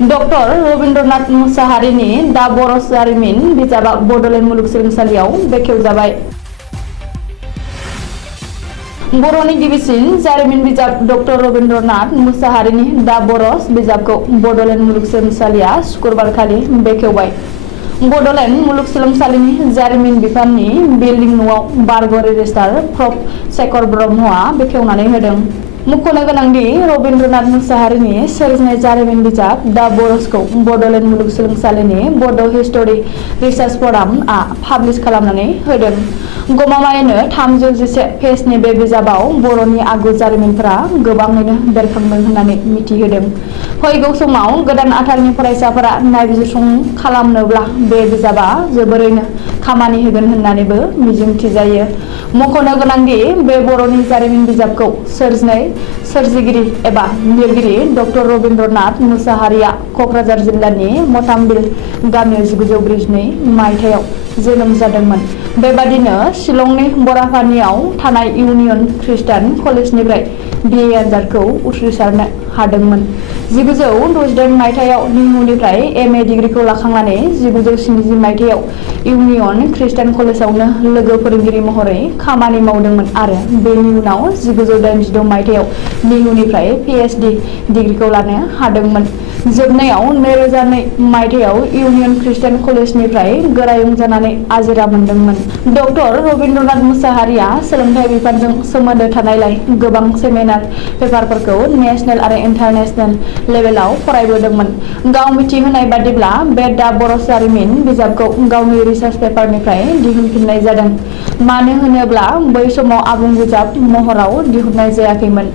Doctor Rabindranath मुसाहारिनि दा बर' जारिमिन बिजाबा बड'लेण्ड मुलुगसोलोंसालियाव बेखेवजाबाय। बर'नि गिबिसिन जारिमिन बिजाब डक्टर रबीन्द्रनाथ मुसाहारिनि दा बर' बिजाबखौ बड'लेण्ड मुलुगसोलोंसालिया शुक्रबारखालि बेखेवबाय। बड'लेण्ड मुलुगसोलोंसालिनि जारिमिन बिफाननि बिल्डिं न'आव बारग' रेजिस्ट्रार प्रफ. शेखर ब्रह्मआ बेखेवनानै होदों। मख'नो गोनांदि रबीन्द्रनाथ मुसाहारिनि सोरजिनाय जारिमिन बिजाब दा बर'खौ बड'लेण्ड मुलुगसोलोंसालिनि बड' हिस्टरि रिसार्च फराम आ पाब्लिश खालामनानै होदों। गमामायैनो 311 पेजनि बे बिजाबाव बर'नि आगु जारिमिनफोरा गोबाङैनो बेरखांदों होननानै मिथिहोदों। फैगौ समाव गोदान आथालनि फरायसाफोरा नायबिजिरसं खालामनोब्ला बे बिजाबा जोबोरैनो खामानि होगोन होननानैबो मिजिंथिजायो। मख'नो गोनांदि बे बर'नि जारिमिन बिजाबखौ सोरजिगिरि एबा लिरगिरि डक्टर रबीन्द्रनाथ मुसाहारिया क'क्राझार जिल्लानि मतामबिल गामियाव 1942 मायथाइयाव जोनोम जादोंमोन। बेबादिनो शिलंनि बरापानीआव थानाय इउनियन खृष्टान कलेजनिफ्राय BA आनजादखौ उथ्रिसारनो हादोंमोन। 1968 मायथाइयाव निहुनिफ्राय MA डिग्रीखौ लाखांनानै 1970 मायथाइयाव इउनियन खृष्टान कलेजावनो लोगो फोरोंगिरि महरै खामानि मावदोंमोन आरो बेनि उनाव 1986 मायथाइयाव निहुनिफ्राय PhD डिग्रीखौ लानो हादोंमोन। जोबनायाव 2002 मायथाइयाव इउनियन खृष्टान कलेजनिफ्राय गोरायुं जानानै आजिरा मोनदोंमोन। डक्टर रबीन्द्रनाथ मुसाहारिया सोलोंथाइ बिफानजों सोमोन्दो थानायलाय गोबां सेमिनार पेपारफोरखौ नेशनेल आरो इन्टारनेशनेल लेभेलाव फरायबोदोंमोन। गाव मिथिहोनाय बादिब्ला बे दा बर' जारिमिन बिजाबखौ गावनि रिसार्च पेपारनिफ्राय दिहुनफिननाय जादों। मानो होनोब्ला बै समाव आबुं बिजाब महराव दिहुननाय जायाखैमोन।